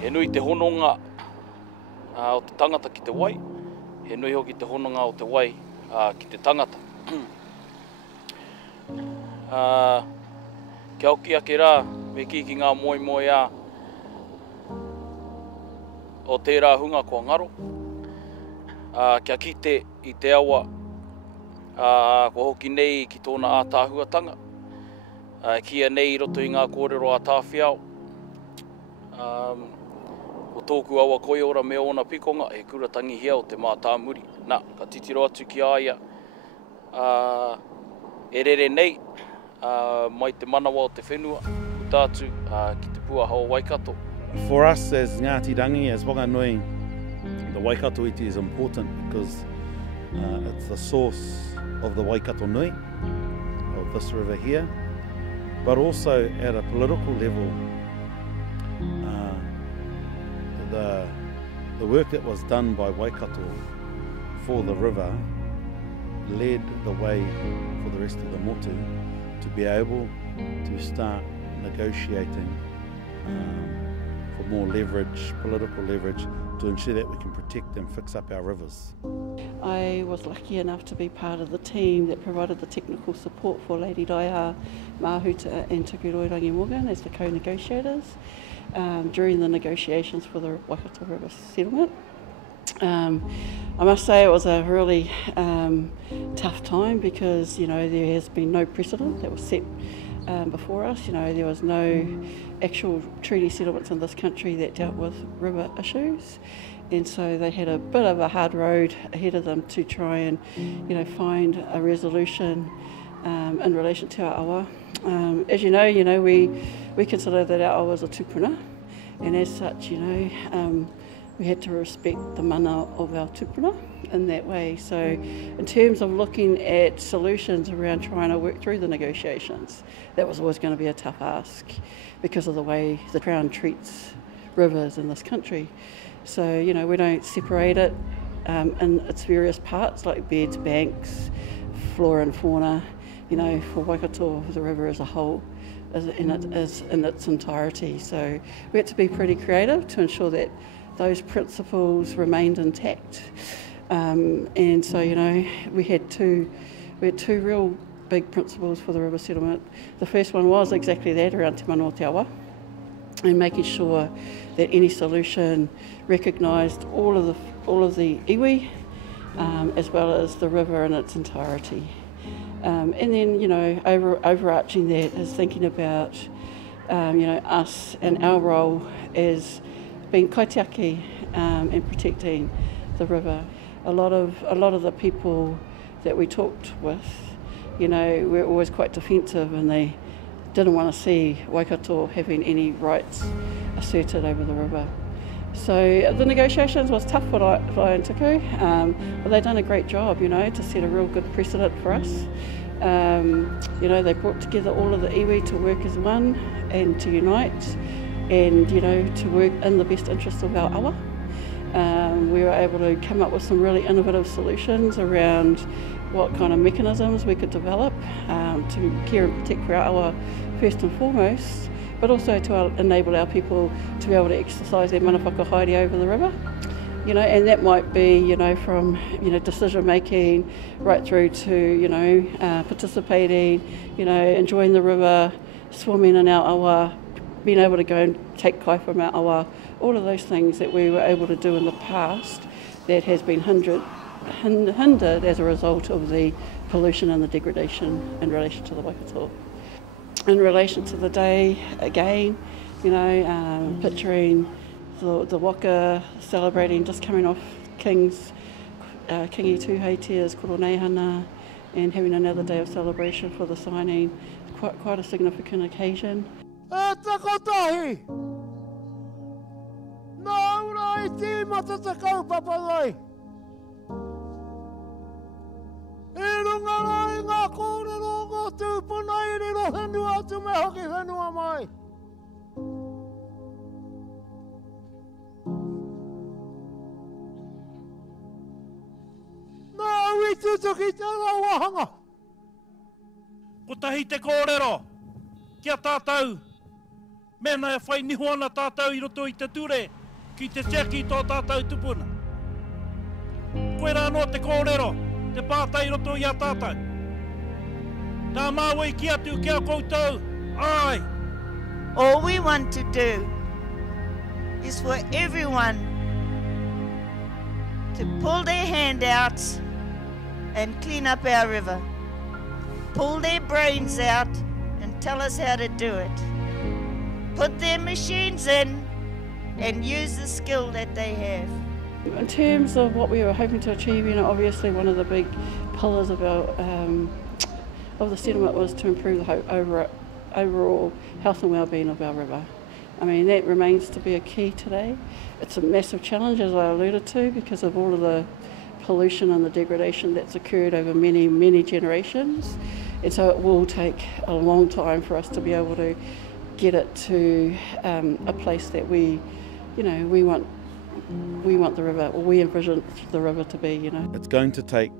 He nui te hononga o te tangata ki te wai. He nui hoki te hononga o te wai ki te tangata. Kia oki ake rā, me ki ngā moi a o tērā hunga kua ngaro. Kia kite i te awa, kua hoki nei ki tōna ātāhuatanga. Kia nei i roto i ngā kōrero a tāwhiao. Ko tōku awa koe ora me ona pikonga, he kuratangi hia o te mātāmuri. Nā, ka titiro atu ki aia e rere nei, mai te manawa o te whenua, utātu ki te puaha o Waikato. For us as Ngāti Rangi, as Whanganui, the Waikato iti is important because it's the source of the Waikato Nui, of this river here, but also at a political level, the work that was done by Waikato for the river led the way for the rest of the motu to be able to start negotiating for more leverage, political leverage, to ensure that we can protect and fix up our rivers. I was lucky enough to be part of the team that provided the technical support for Lady Daiha, Mahuta and Tuku Roirangi Morgan as the co-negotiators during the negotiations for the Waikato River settlement. I must say it was a really tough time because, you know, there has been no precedent that was set before us. You know, there was no actual treaty settlements in this country that dealt with river issues, and so they had a bit of a hard road ahead of them to try and, you know, find a resolution in relation to our awa. As you know, we consider that our awa is a tupuna, and as such, you know, we had to respect the mana of our tupuna in that way. So in terms of looking at solutions around trying to work through the negotiations, that was always going to be a tough ask because of the way the Crown treats rivers in this country. So, you know, we don't separate it in its various parts like beds, banks, flora and fauna. You know, for Waikato, the river as a whole is in its entirety. So we had to be pretty creative to ensure that those principles remained intact. And so, you know, we had two real big principles for the river settlement. The first one was exactly that, around te manawa te awa, and making sure that any solution recognised all of the iwi, as well as the river in its entirety. And then, you know, overarching that is thinking about, you know, us and our role as being kaitiaki and protecting the river. A lot of the people that we talked with, you know, were always quite defensive, and they didn't want to see Waikato having any rights asserted over the river. So the negotiations was tough for Lai and Tuku, but they've done a great job, you know, to set a real good precedent for us. You know, they brought together all of the iwi to work as one and to unite, and, you know, to work in the best interest of our awa. We were able to come up with some really innovative solutions around what kind of mechanisms we could develop to care and protect for our awa first and foremost, but also to enable our people to be able to exercise their mana whakahaere over the river. You know, and that might be, you know, from, you know, decision making right through to, you know, participating, you know, enjoying the river, swimming in our awa, being able to go and take kai from our awa, all of those things that we were able to do in the past that has been hindered as a result of the pollution and the degradation in relation to the Waikato. In relation to the day, again, you know, picturing the waka celebrating, just coming off King's Kingi Tūheitia's Koroneihana, and having another day of celebration for the signing. Quite a significant occasion. E takotahi! Nā ura I tīmata te kaupapa nei! E runga rai ngā hanga. Ko tahi te kōrero, kia tātou. Mena e whai niho ana tātou I roto I te ture, ki te teki tō tātou tupuna. Koe rā no te kōrero, te pātai roto I a tātou. Tā māwai ki atu kia koutou, ai. All we want to do is for everyone to pull their hand out and clean up our river. Pull their brains out and tell us how to do it. Put their machines in and use the skill that they have. In terms of what we were hoping to achieve, obviously one of the big pillars of our of the settlement was to improve the overall health and well-being of our river. I mean, that remains to be a key today. It's a massive challenge, as I alluded to, because of all of the pollution and the degradation that's occurred over many, many generations. And so it will take a long time for us to be able to get it to a place that we want the river, or we envision the river to be, It's going to take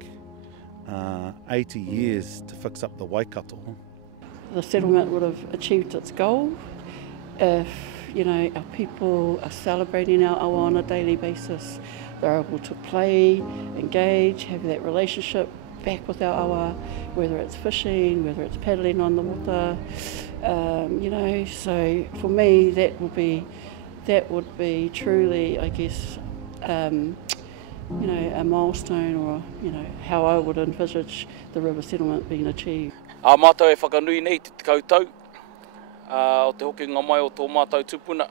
80 years to fix up the Waikato. The settlement would have achieved its goal if, our people are celebrating our awa on a daily basis. They're able to play, engage, have that relationship back with our awa, whether it's fishing, whether it's paddling on the water, So for me, that would be truly, I guess, a milestone, or how I would envisage the river settlement being achieved. A mātou e whakanui nei te koutou, o te hoki ngā mai o tō mātou tupuna.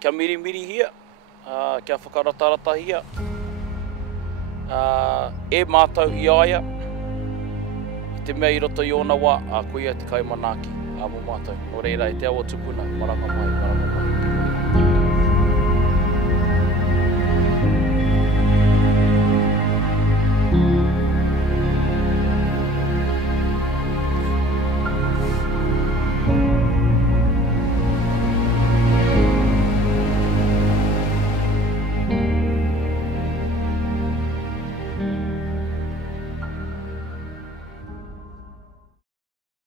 Kia mirimiri hia, kia whakaratarata hia. E mātou I aia, I te mea I roto I ona wā, a koia te kaimanaaki, a mo mātou. O reira, e te awa tupuna, maranga mai, maranga mai.